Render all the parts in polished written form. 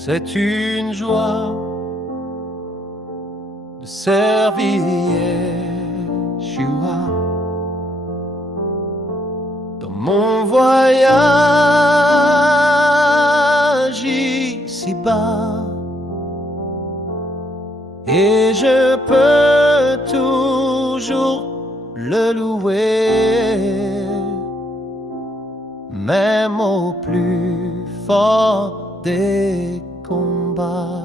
C'est une joie de servir Yeshua dans mon voyage ici-bas, et je peux toujours le louer, même au plus fort des combats.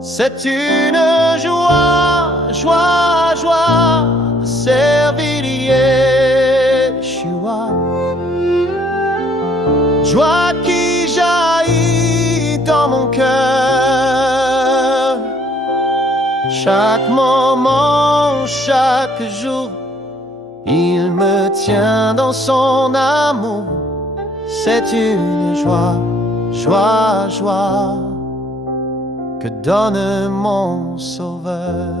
C'est une joie, joie, joie de servir Yeshua, joie qui jaillit dans mon cœur. Chaque moment, chaque jour, il me tient dans son amour. C'est une joie, joie, joie que donne mon Sauveur.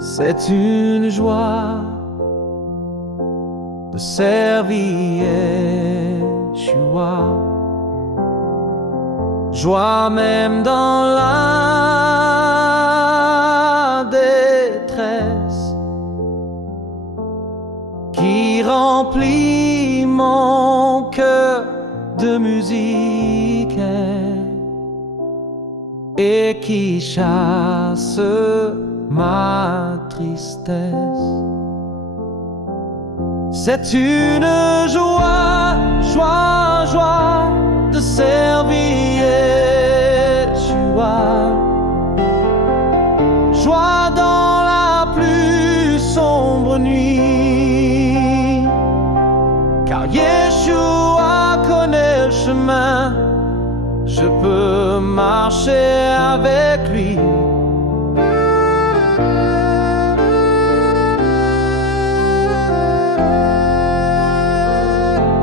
C'est une joie de servir Yeshua, joie même dans la détresse, qui remplit mon cœur de musique et qui chasse ma tristesse. C'est une joie, joie, joie de servir Yeshua, joie dans la plus sombre nuit, car Yeshua connaît le chemin, je peux marcher avec lui.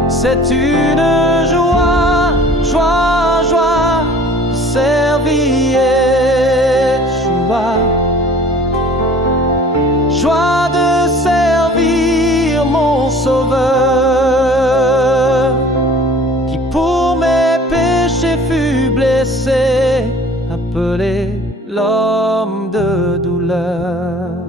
C'est une joie, joie, joie de servir Yeshua, joie de servir mon Sauveur, qui pour mes péchés fut blessé, appelé l'homme de douleur.